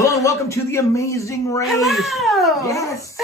Hello and welcome to the amazing race. Hello. Yes.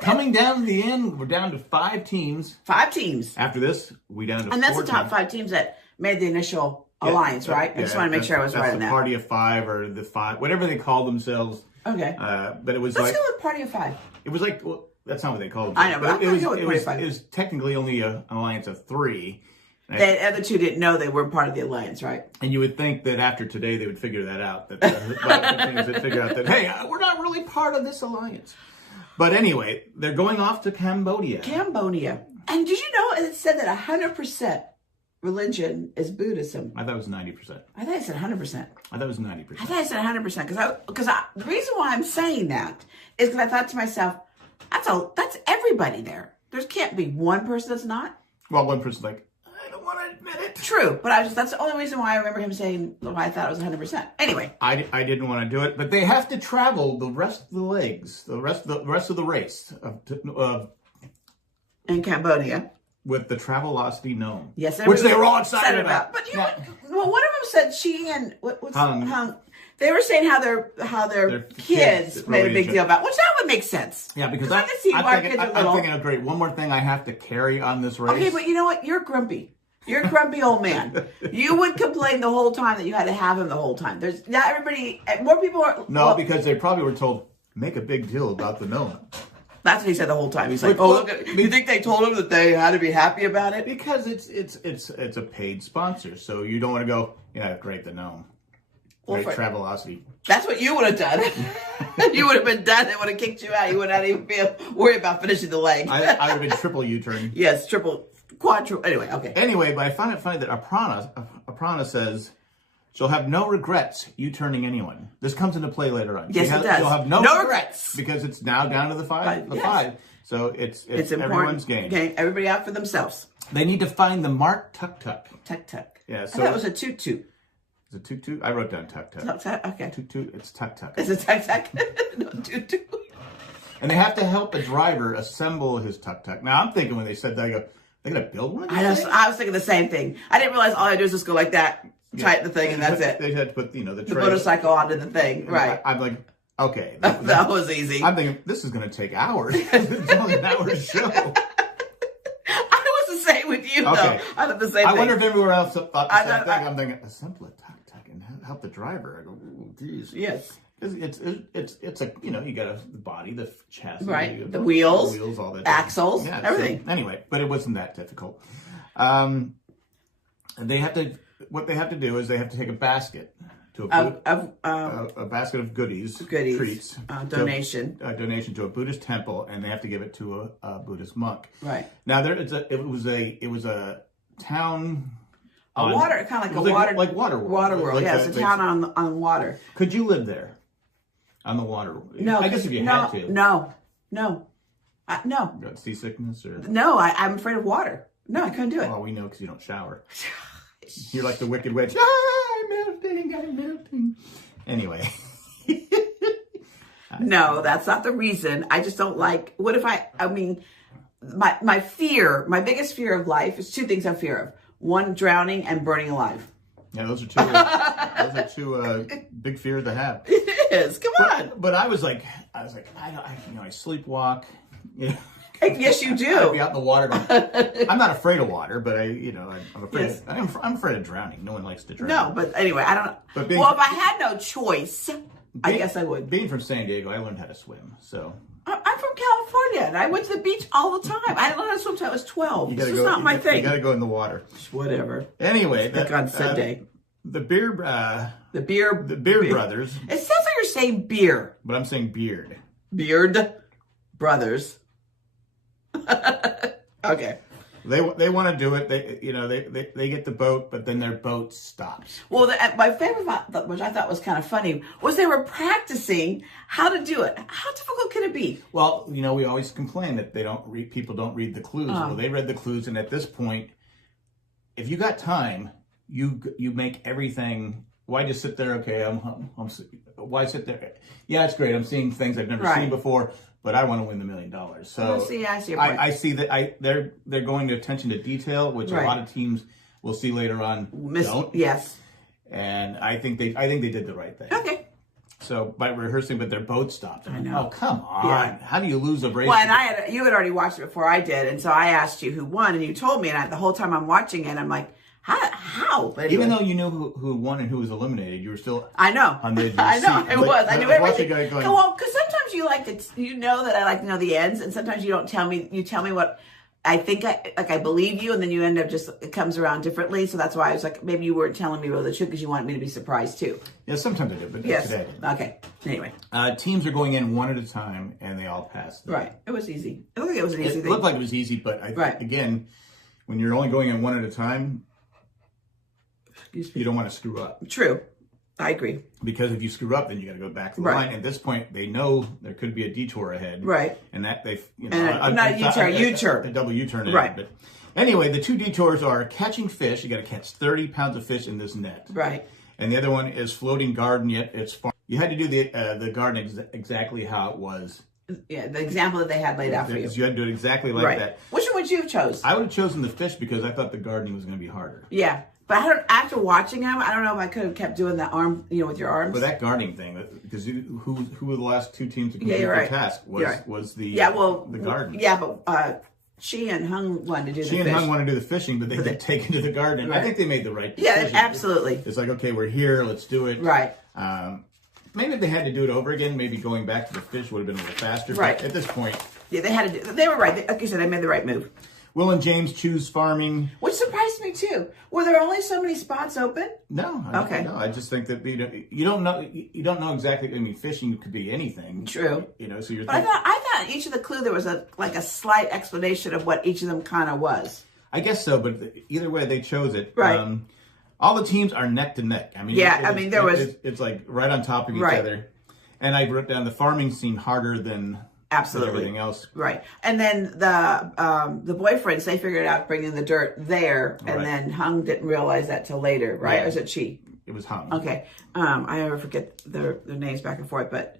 Coming down to the end, we're down to 5 teams. 5 teams. After this, we down to 4 And that's the top teams. 5 teams that made the initial alliance, right? I just want to make sure I was right on that. That's the party of 5 or the 5, whatever they call themselves. Okay. But it was Let's go with party of 5. It was like, well, that's not what they called it. I know, but I'm going to go with party of 5. It was technically only an alliance of 3. The other 2 didn't know they were part of the alliance, right? And you would think that after today they would figure that out. That the things would figure out that, hey, we're not really part of this alliance. But anyway, they're going off to Cambodia. Cambodia. And did you know it said that 100% religion is Buddhism? I thought it was 90%. I thought it said 100%. I thought it was 90%. I thought it said 100% because the reason why I'm saying that is because I thought to myself, that's everybody there. There can't be one person that's not. Well, one person's like, I don't want to admit it. True, but that's the only reason why I remember him saying why I thought it was 100%. Anyway, I didn't want to do it, but they have to travel the rest of the legs, the rest of the race in Cambodia with the Travelocity gnome. Yes, which they were all excited about. But you know what? Well, one of them said she and what's Hung. They were saying how their kids made a big deal about, which that would make sense. Yeah, because I can see why kids are little. I'm thinking, great, one more thing I have to carry on this race. Okay, but you know what? You're grumpy. You're a grumpy old man. You would complain the whole time that you had to have him the whole time. There's not everybody. More people are. No, because they probably were told make a big deal about the gnome. That's what he said the whole time. He's like, "Oh, look! You think they told him that they had to be happy about it?" Because it's a paid sponsor, so you don't want to go. Yeah, great, the gnome. Great Travelocity. That's what you would have done. You would have been done. They would have kicked you out. You would not even be worried about finishing the leg. I would have been triple U-turn. Yes, triple, quadruple. Anyway, okay. Anyway, but I find it funny that Aprana says she'll have no regrets U-turning anyone. This comes into play later on. Yes, it does. She'll have no regrets because it's now down to the 5. Yes. 5. So it's everyone's game. Okay, everybody out for themselves. They need to find the marked tuk-tuk. Tuk-tuk. Yeah, so I thought it was a toot-toot. Is it tuk-tuk? I wrote down tuk-tuk. Tuk-tuk, okay. Toot-toot, it's tuk-tuk. Is it tuk-tuk? No, toot-toot. And they have to help a driver assemble his tuk-tuk. Now, I'm thinking when they said that, I go, they're going to build one of these things? I was thinking the same thing. I didn't realize all I do is just go like that, tighten the thing, and that's it. They had to put, the motorcycle onto the thing, right. I'm like, okay. That was easy. I'm thinking, this is going to take hours. It's only an hour show. I was the same with you, okay. though. I thought the same thing. I wonder if everywhere else thought the same thing. I'm thinking, assemble a tuk-tuk and help the driver. I go, oh, geez. Yes. It's a, you got the body, the chassis. Right. The wheels, all that. Axles, everything. So, anyway, but it wasn't that difficult. What they have to do is they have to take a basket to a basket of goodies, treats, donation to a Buddhist temple, and they have to give it to a Buddhist monk. Right. Now it was a town. Water, kind of like a water world. Yeah, it's a town on water. Could you live there? On the water? No. I guess if you had to. No. You got seasickness or? No, I'm afraid of water. No, I couldn't do it. Well, we know because you don't shower. You're like the Wicked Witch. I'm melting. Anyway. No, that's not the reason. I just don't like, what if my biggest fear of life is 2 things I'm fear of. 1, drowning, and burning alive. Yeah, those are two big fears to have. It is. Come on. But I was like, I sleepwalk. Yes, you do. I'd be out in the water. I'm not afraid of water, but I'm afraid. Yes. I'm afraid of drowning. No one likes to drown. No, but anyway, I don't. But if I had no choice, I guess I would. Being from San Diego, I learned how to swim. So I'm from California, and I went to the beach all the time. I learned how to swim until I was 12. This is not my thing. You got to go in the water. Whatever. Anyway, on Sunday. The beer brothers. It sounds like you're saying beer, but I'm saying beard. Beard brothers. Okay. They want to do it. They get the boat, but then their boat stops. Well, my favorite part, which I thought was kind of funny, was they were practicing how to do it. How difficult can it be? Well, we always complain that people don't read the clues. Well, they read the clues, and at this point, if you got time, you make everything. Why just sit there? Okay, why sit there? Yeah, it's great. I'm seeing things I've never seen before. But I want to win the $1 million. So I see your point. I see that they're going to attention to detail, which a lot of teams we'll see later on don't. Yes. And I think they did the right thing. Okay. So by rehearsing, but their boat stopped. I know. Oh, come on. Yeah. How do you lose a race? Well, and you had already watched it before I did, and so I asked you who won, and you told me, and the whole time I'm watching it, I'm like, how? But anyway. Even though you knew who won and who was eliminated, you were still I know. on the edge of your I know. seat. It was. I knew everything. Going, well, because sometimes you like to, you know that I like to know the ends, and sometimes you don't tell me. You tell me what I think. I believe you, and then you end up it comes around differently. So that's why I was like, maybe you weren't telling me really the truth because you wanted me to be surprised too. Yeah, sometimes I do, but yes. today I didn't. Okay. Anyway, teams are going in one at a time, and they all passed. Right. It was easy. It looked like it was an easy thing. It looked like it was easy, but again, when you're only going in one at a time, you don't want to screw up. True. I agree. Because if you screw up, then you got to go back to the line. At this point, they know there could be a detour ahead. Right. And that they've, not a U-turn, U-turn. A double U-turn. Right. But anyway, the two detours are catching fish. You got to catch 30 pounds of fish in this net. Right. And the other one is floating garden, yet it's farm. You had to do the garden exactly how it was. Yeah, the example that they had laid out for you. You had to do it exactly like that. Which one would you have chose? I would have chosen the fish because I thought the gardening was going to be harder. Yeah. But after watching him, I don't know if I could have kept doing the arm, with your arms. But that gardening thing, because who were the last two teams to complete the task was the garden. Yeah, but Chi and Hung wanted to do the fish. Chi and Hung wanted to do the fishing, but they didn't take into the garden. Right. I think they made the right decision. Yeah, absolutely. It's like, okay, we're here, let's do it. Right. Maybe if they had to do it over again, maybe going back to the fish would have been a little faster. Right. But at this point, yeah, they had to do. They were right. Like you said, they made the right move. Will and James choose farming, which surprised me too. Were there only so many spots open? No. No, I just think that you don't know exactly. I mean, fishing could be anything. True. So you're. But I thought each of the clue there was a slight explanation of what each of them kind of was. I guess so, but either way, they chose it. Right. All the teams are neck to neck. I mean, it's like right on top of each other. And I wrote down the farming seemed harder than. Absolutely. Everything else. Right. And then the boyfriends, they figured out bringing the dirt there, and then Hung didn't realize that till later, right? Yeah. Or is it Chi? It was Hung. Okay. I never forget their names back and forth, but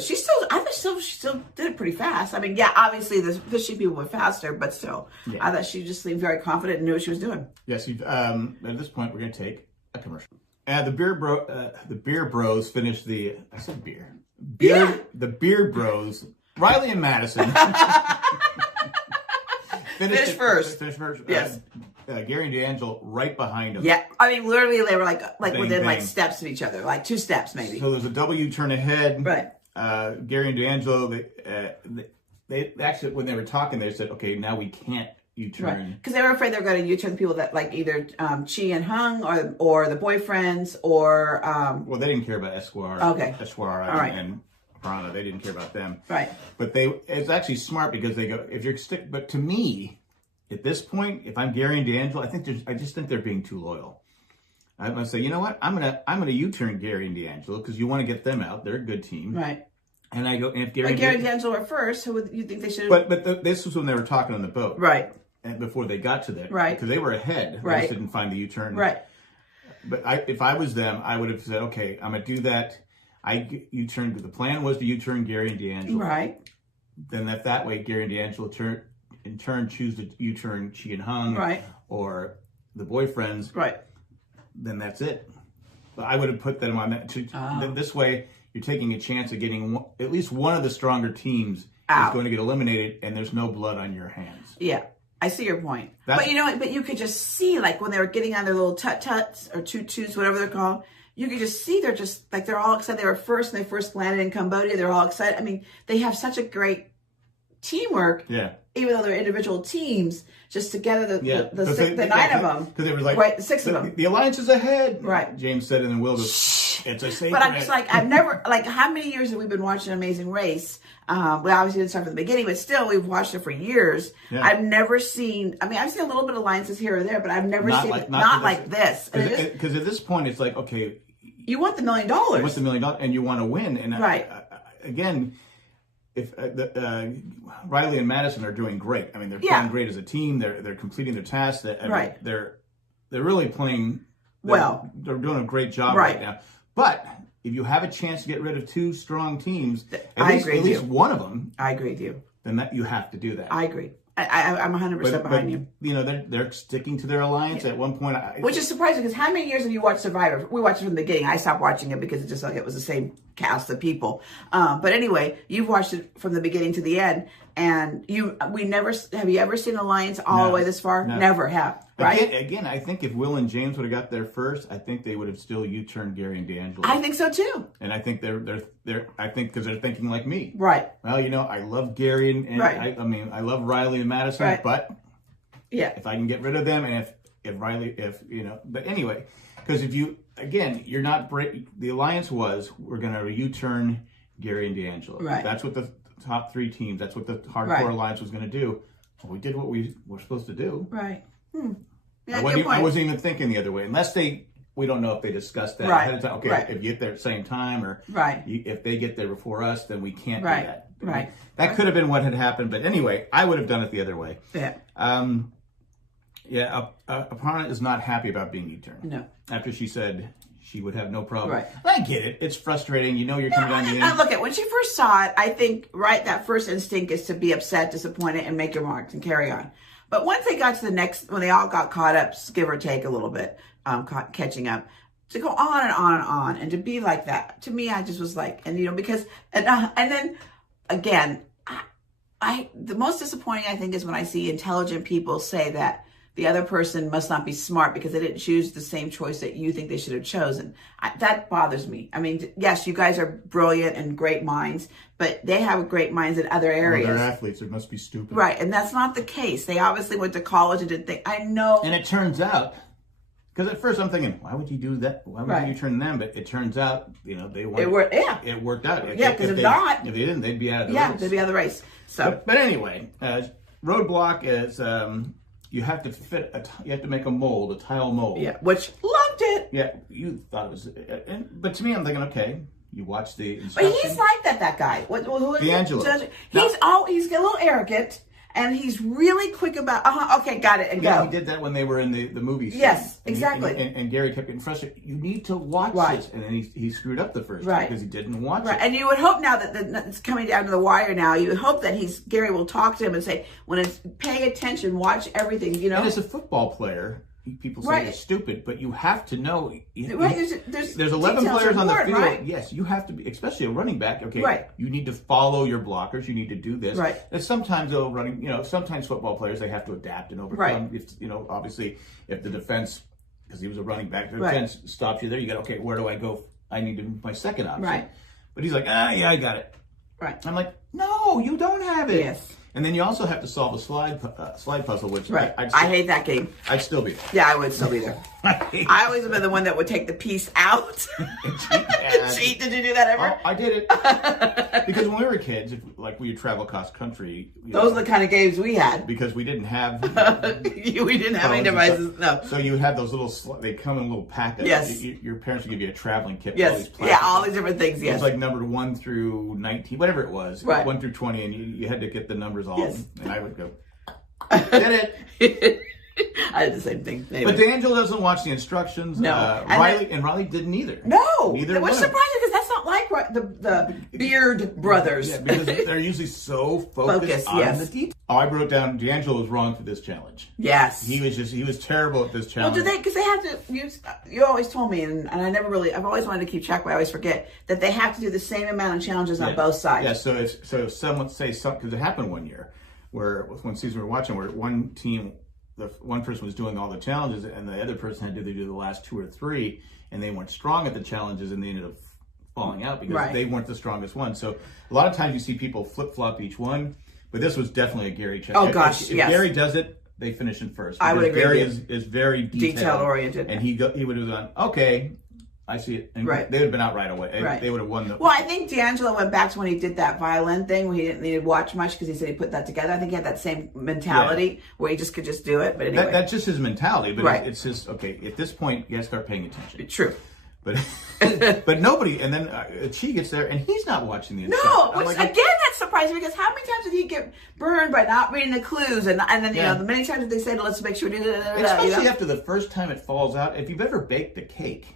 she still did it pretty fast. I mean, yeah, obviously the fishing people were faster, but still, I thought she just seemed very confident and knew what she was doing. Yes. At this point, we're going to take a commercial. The beer bros finished the. I said beer. The beer bros. Riley and Madison finished first. Yes. Gary and D'Angelo right behind them. Yeah. I mean, literally, they were like bang, within bang. steps of each other, like 2 steps maybe. So there's a double U-turn ahead. Right. Gary and D'Angelo, they actually, when they were talking, they said, okay, now we can't U-turn. Because they were afraid they were going to U-turn the people that either Chi and Hung or the boyfriends or... well, they didn't care about Esquire. Okay. Esquire and Prana. They didn't care about them. Right. But it's actually smart because they go, if you're but to me, at this point, if I'm Gary and D'Angelo, I just think they're being too loyal. I'm gonna say, you know what? I'm gonna U-turn Gary and D'Angelo because you want to get them out. They're a good team. Right. And I go, and if Gary and D'Angelo were first, who would you think they should? But this was when they were talking on the boat. Right. And before they got to that. Right. Because they were ahead. They just didn't find the U-turn. Right. But if I was them, I would have said, okay, I'm gonna do that. U-turn. The plan was to U-turn Gary and D'Angelo. Right. Then that way, Gary and D'Angelo in turn choose to U-turn Chi and Hung. Right. Or the boyfriends. Right. Then that's it. But I would have put them on that. Then this way, you're taking a chance of getting at least one of the stronger teams is going to get eliminated, and there's no blood on your hands. Yeah. I see your point. But you could just see, when they were getting on their little tut-tuts or tutus, whatever they're called, you could just see they're all excited. They were first and they first landed in Cambodia. They're all excited. I mean, they have such a great teamwork. Yeah. Even though they're individual teams, just together, the 9 of them. Because they were like, the 6 of them. The alliance is ahead. Right. James said, and then Will goes, it's a safe. But I'm just I've never, how many years have we been watching Amazing Race? We obviously didn't start from the beginning, but still, we've watched it for years. Yeah. I've never seen, I've seen a little bit of alliances here or there, but I've never seen not like this. Because at this point, it's like, okay. You want the $1 million. You want the $1 million, and you want to win. And again, if Riley and Madison are doing great. I mean, they're playing great as a team. They're completing their tasks. They're really playing well. They're doing a great job right now. But if you have a chance to get rid of 2 strong teams, at least one of them. I agree with you. Then you have to do that. I agree. I'm 100% behind you. You know, they're sticking to their alliance at one point. Which is surprising because how many years have you watched Survivor? We watched it from the beginning. I stopped watching it because it just like it was the same cast of people. But anyway, you've watched it from the beginning to the end, and have you ever seen Alliance all the way this far? No. Never have. Right? Again, I think if Will and James would have got there first, I think they would have still U-turned Gary and D'Angelo. I think so too. And I think I think because they're thinking like me. Right. Well, you know, I love Gary and right. I love Riley and Madison, right. but yeah, if I can get rid of them, and if you know, but anyway, because you're not the alliance we're going to U-turn Gary and D'Angelo. Right. That's what the top 3 teams. That's what the hardcore alliance was going to do. Well, we did what we were supposed to do. Right. Yeah, I wasn't even thinking the other way, unless we don't know if they discussed that ahead of time. Okay, if you get there at the same time, or if they get there before us, then we can't do that. Right. That could have been what had happened, but anyway, I would have done it the other way. Yeah. Aparna is not happy about being U-turned. No. After she said she would have no problem. Right. I get it. It's frustrating. You know you're coming down the end. Look, when she first saw it, I think, that first instinct is to be upset, disappointed, and make your marks and carry on. But once they got to the next, when they all got caught up, give or take a little bit, catching up, to go on and on and on, and to be like that, to me, I just was like, and you know, because, and then, again, the most disappointing, I think, is when I see intelligent people say that the other person must not be smart because they didn't choose the same choice that you think they should have chosen. That bothers me. I mean, yes, you guys are brilliant and great minds, but they have great minds in other areas. Well, they're athletes. They must be stupid. Right, and that's not the case. They obviously went to college and didn't think, I know. And it turns out, because at first I'm thinking, why would you do that? Why would you turn them? But it turns out, you know, they weren't. It worked out. Yeah, because if not. If they didn't, they'd be out of the race. Yeah, they'd be out of the race. So. But anyway, roadblock is... you have to make a mold, a tile mold. Yeah, which loved it. Yeah, you thought it was, but to me, I'm thinking, okay, you watch the instructions. But he's like that guy. Who is D'Angelo. He's a little arrogant, and he's really quick about, okay, got it, and go. He did that when they were in the movie scene. Yes, exactly. And Gary kept getting frustrated. You need to watch this. And then he screwed up the first time because he didn't watch it. And you would hope now that it's coming down to the wire now, you would hope that Gary will talk to him and say, when it's pay attention, watch everything, you know. And as a football player, people say it's stupid, but you have to know. There's 11 players on the field. Right? Yes, you have to be, especially a running back. Okay, you need to follow your blockers. You need to do this. Right. And sometimes sometimes football players, they have to adapt and overcome. Right. If obviously, if the defense, because he was a running back, the defense stops you there. You got, okay, where do I go? I need my second option. Right. But he's like, yeah, I got it. Right. I'm like, no, you don't have it. Yes. And then you also have to solve a slide puzzle, which I hate that game. I'd still be there. Yeah, I would still be there. I always have been the one that would take the piece out. Cheat. Did you do that ever? Oh, I did it. Because when we were kids, we would travel across country. Those are the kind of games we had. Because we didn't have... we didn't have any devices, no. So you would have those little... They come in little packets. Yes. Your parents would give you a traveling kit. Yes. All these different things, yes. It was like numbered 1 through 19, whatever it was. Right. 1 through 20, and you had to get the numbers all. Yes. And I would go, did it. I did the same thing. Anyway. But D'Angelo doesn't watch the instructions. No. Riley didn't either. No. Neither Which surprising because that's not like the Beard brothers. Yeah, because they're usually so focused on the details. Oh, I wrote down D'Angelo was wrong for this challenge. Yes. He was terrible at this challenge. Well, because they have to, you always told me, and I never really, I've always wanted to keep track, but I always forget, that they have to do the same amount of challenges on both sides. Yeah, so if someone say something, because it happened one year, where one season we were watching, where one team, the one person was doing all the challenges and the other person had to do the last 2 or 3, and they weren't strong at the challenges, and they ended up falling out because they weren't the strongest one. So a lot of times you see people flip-flop each one, but this was definitely a Gary challenge. Oh gosh, if Gary does it, they finish in first. I would agree. Gary is very detail oriented, and he would have gone, okay, I see it. And they would have been out right away. They would have won the... Well, I think D'Angelo went back to when he did that violin thing where he didn't need to watch much because he said he put that together. I think he had that same mentality where he could just do it. But anyway. That's just his mentality. But it's just, okay, at this point, you got to start paying attention. True. But nobody, and then she gets there and he's not watching the instructions. No, which again, that's surprising because how many times did he get burned by not reading the clues? And then, the many times that they said, let's make sure we do that. Especially after the first time it falls out. If you've ever baked a cake,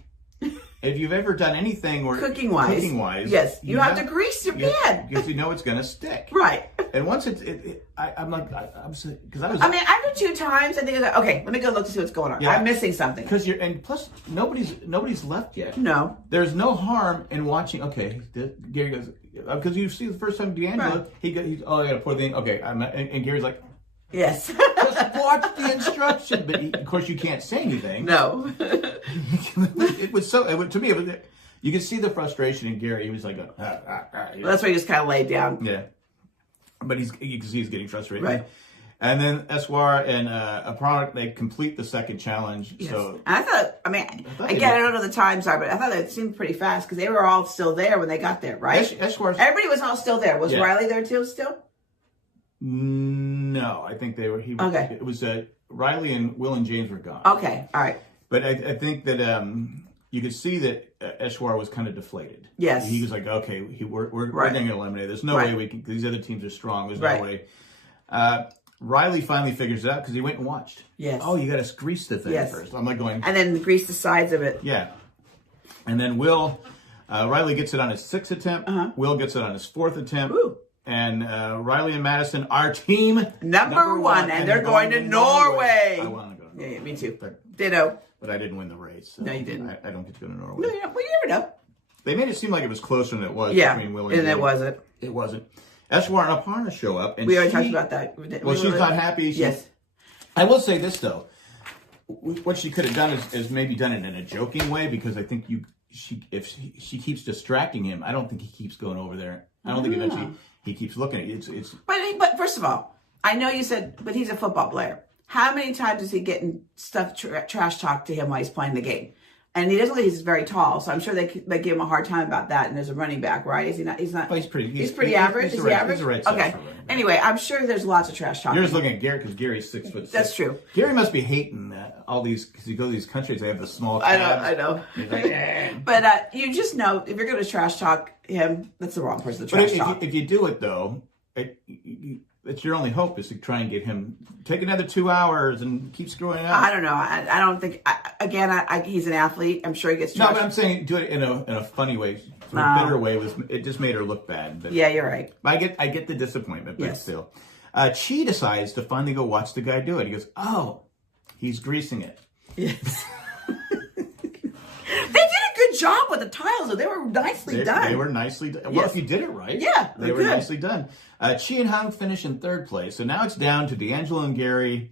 if you've ever done anything or cooking wise, yes, you have to grease your pan because you know it's going to stick. Right. And once I'm like, because I was. I mean, after 2 times, I think okay, let me go look to see what's going on. Yeah. I'm missing something. And plus nobody's left yet. No. There's no harm in watching. Okay, Gary goes because you see the first time D'Angelo, I got to pour the okay, and Gary's like. Yes. Just watch the instruction. But of course, you can't say anything. No. It was to me. You could see the frustration in Gary. He was like, well, that's why he just kind of laid down. Yeah. But you can see he's getting frustrated. Right. And then Eswar and Aparna, they complete the second challenge. Yes. So and I thought, I don't know the times are, but I thought it seemed pretty fast because they were all still there when they got there, right? Everybody was all still there. Was Riley there too still? No, I think they were. Okay. It was Riley and Will and James were gone. Okay, all right. But I think that you could see that Eswar was kind of deflated. Yes. He was like, okay, we're going to eliminate. There's no way we can. These other teams are strong. There's no way. Riley finally figures it out because he went and watched. Yes. Oh, you got to grease the thing first. I'm like going. And then grease the sides of it. Yeah. And then Riley gets it on his 6th attempt. Will gets it on his 4th attempt. Ooh. And Riley and Madison, our team number one, and they're going to Norway. I want to go to Norway. Yeah, me too. Ditto. But I didn't win the race. So no, you didn't. I don't get to go to Norway. No, well, you never know. They made it seem like it was closer than it was between Will and James. It wasn't. It wasn't. Eswar and Aparna show up. And we already talked about that. Well, she's not happy. Yes. I will say this, though. What she could have done is maybe done it in a joking way because I think if she keeps distracting him, I don't think he keeps going over there. I don't think eventually he keeps looking at you. But first of all, I know you said, but he's a football player. How many times is he getting stuff trash talk to him while he's playing the game? And he doesn't look, he's very tall, so I'm sure they give him a hard time about that. And there's a running back, right? Is he not? He's not. Well, he's pretty average. Is he average? He's the right okay. Anyway, I'm sure there's lots of trash talk. You're just looking at Gary because Gary's 6'6". That's true. Gary must be hating all these because you go to these countries, they have the small. I know. He's like, but you just know if you're going to trash talk him, that's the wrong person to trash talk. If you do it though, it's your only hope is to try and get him take another 2 hours and keep screwing up. I don't know. I don't think. He's an athlete. I'm sure he gets. No, but I'm saying do it in a funny way, a bitter way. It just made her look bad. But yeah, you're right. I get the disappointment, but still, Chi decides to finally go watch the guy do it. He goes, "Oh, he's greasing it." Yes. They did a good job with the tiles, though. They were nicely done. They were nicely done. Well, if you did it right, they were nicely done. Chi and Hung finish in 3rd place. So now it's down to D'Angelo and Gary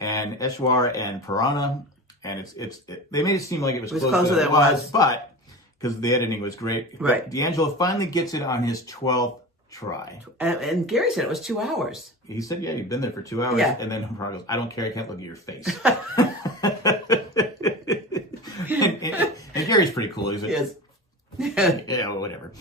and Eswar and Pirana. And they made it seem like it was closer than it was. But, because the editing was great. Right. D'Angelo finally gets it on his 12th try. And Gary said it was 2 hours. He said, yeah, you've been there for 2 hours. Yeah. And then Pirana goes, I don't care. I can't look at your face. and Gary's pretty cool. He's like, yeah, well, whatever.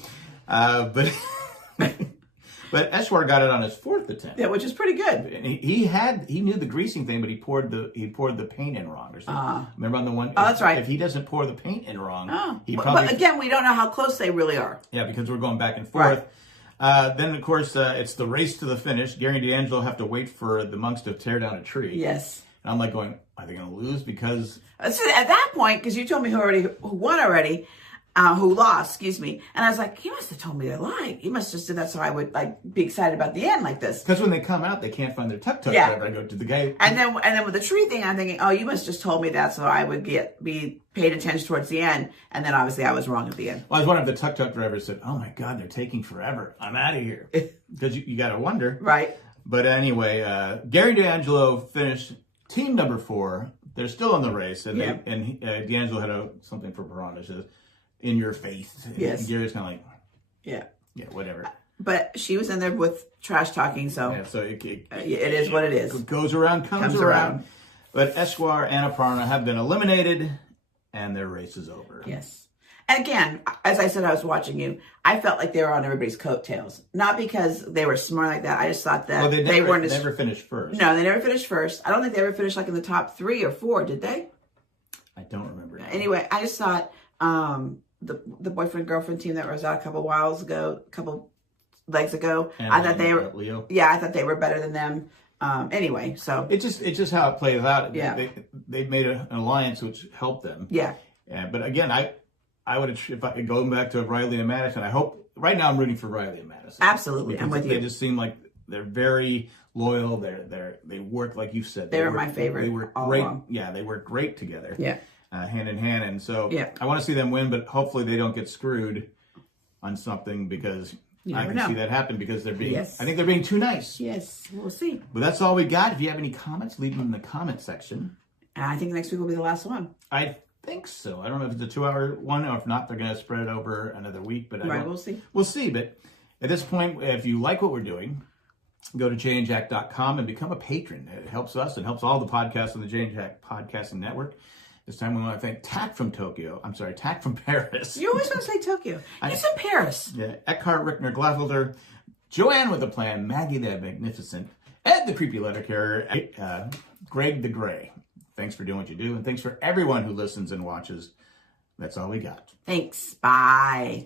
But Eswar got it on his 4th attempt. Yeah, which is pretty good. And he knew the greasing thing, but he poured the paint in wrong or something. Remember on the one? Oh, that's right. If he doesn't pour the paint in wrong, But again, we don't know how close they really are. Yeah, because we're going back and forth. Right. Then of course it's the race to the finish. Gary and D'Angelo have to wait for the monks to tear down a tree. Yes. And I'm like going, are they going to lose? Because at that point, because you told me who won already. Who lost, excuse me. And I was like, he must have told me they lied. He must have just did that so I would be excited about the end like this. Because when they come out, they can't find their tuk-tuk. Yeah. I go to the guy. And then with the tree thing, I'm thinking, oh, you must just told me that so I would be paid attention towards the end. And then obviously I was wrong at the end. Well, as one of the tuk-tuk drivers said, oh my God, they're taking forever. I'm out of here. Because you got to wonder. Right. But anyway, Gary and D'Angelo finished team number 4. They're still in the race. And D'Angelo had something for Pirana. Says, in your face. Yes. And Gary's kind of like, yeah, whatever. But she was in there with trash talking, so it is what it is. It goes around, comes around. But Eswar and Aparna have been eliminated, and their race is over. Yes. And again, as I said, I was watching you. I felt like they were on everybody's coattails, not because they were smart like that. I just thought that they weren't never finished first. No, they never finished first. I don't think they ever finished like in the top 3 or 4, did they? I don't remember. Anyway, I just thought. The boyfriend girlfriend team that was out a couple legs ago. And I thought they were Leo. Yeah, I thought they were better than them. Anyway, so it's just how it plays out. Yeah, they made an alliance which helped them. Yeah. But again, I I would, if I could go back to Riley and Madison, I hope, right now I'm rooting for Riley and Madison. Absolutely, I'm with you. They just seem like they're very loyal. They work, like you said. They're my favorite. They work great. Yeah, they work great together. Yeah. Hand in hand. And so I want to see them win, but hopefully they don't get screwed on something, because I can see that happen, because they're being, I think they're being too nice. Yes, we'll see. But that's all we got. If you have any comments, leave them in the comment section. And I think next week will be the last one. I think so. I don't know if it's a 2-hour one, or if not, they're going to spread it over another week. But we'll see. We'll see. But at this point, if you like what we're doing, go to jayandjack.com and become a patron. It helps us and helps all the podcasts on the Jay and Jack Podcasting Network. This time we want to thank Tack from Paris. You always want to say Tokyo. You said Paris. Yeah. Eckhart, Rickner, Glasfelder, Joanne with the Plan, Maggie the Magnificent, Ed the Creepy Letter Carrier, Greg the Gray. Thanks for doing what you do, and thanks for everyone who listens and watches. That's all we got. Thanks. Bye.